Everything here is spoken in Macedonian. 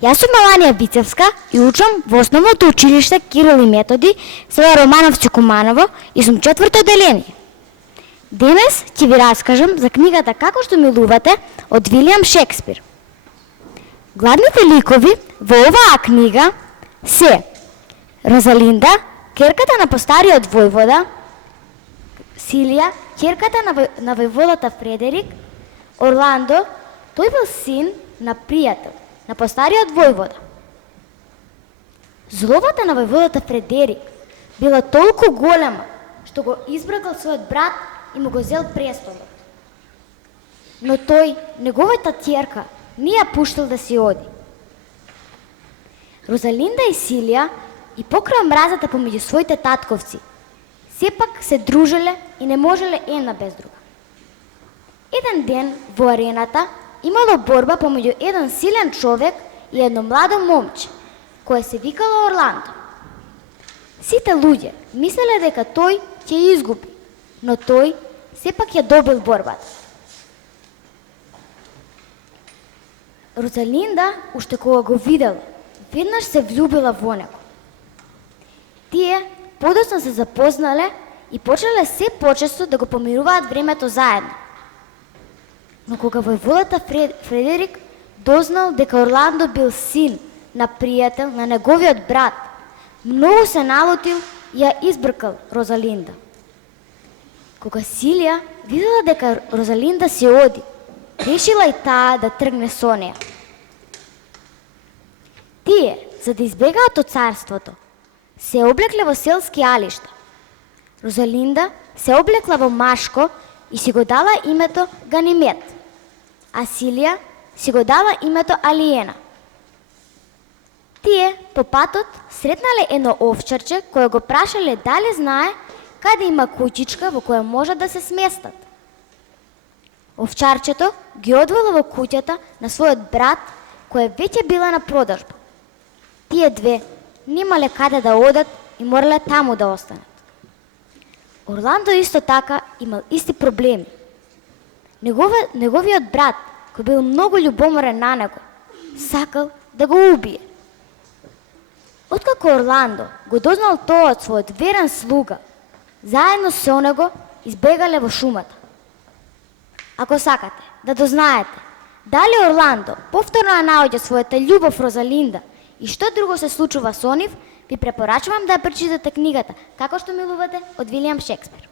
Јас сум Меланија Вицевска и учам во основното училиште Кирил и Методи, село Романовци Куманово и сум четврто одделение. Денес ќе ви раскажам за книгата Како што милувате од Вилијам Шекспир. Главните ликови во оваа книга се Розалинда, ќерката на постариот војвода, Силија, ќерката на војводата Фредерик, Орландо, тој бил син на пријател на постариот војвода. Зловата на војводата Фредерик била толку голема што го избрагал својот брат и му го зел престолот. Но тој, неговата ќерка, не ја пуштил да си оди. Розалинда и Силија и покрај мразата помеѓу своите татковци, сепак се дружеле и не можеле една без друга. Еден ден во арената имало борба помеѓу еден силен човек и едно младо момче, кое се викало Орландо. Сите луѓе мислеле дека тој ќе изгуби, но тој сепак ја добил борбата. Розалинда, уште кога го видела, веднаш се влюбила во него. Тие подоцна се запознале и почнале се почесто да го помируваат времето заедно. Но кога војводата Фредерик дознал дека Орландо бил син на пријател на неговиот брат, многу се налутил и ја избркал Розалинда. Кога Силија видела дека Розалинда се оди, решила и таа да тргне со неја. Тие, за да избегаат од царството, се облекле во селски алишта. Розалинда се облекла во машко и си го дала името Ганимед, а Силија си го дала името Алиена. Тие по патот сретнале едно овчарче кое го прашале дали знае каде има куќичка во која може да се сместат. Овчарчето ги одвело во куќата на својот брат која веќе била на продажба. Тие две немале каде да одат и морале таму да останат. Орландо исто така имал исти проблеми. Неговиот брат, кој бил многу љубоморен на него, сакал да го убие. Откако Орландо го дознал тоа од својот верен слуга, заедно со него избегале во шумата. Ако сакате да дознаете дали Орландо повторно ја наоѓа својата љубов Розалинда и што друго се случува со нив, ви препорачувам да ја прочитате книгата Како што милувате од Вилијам Шекспир.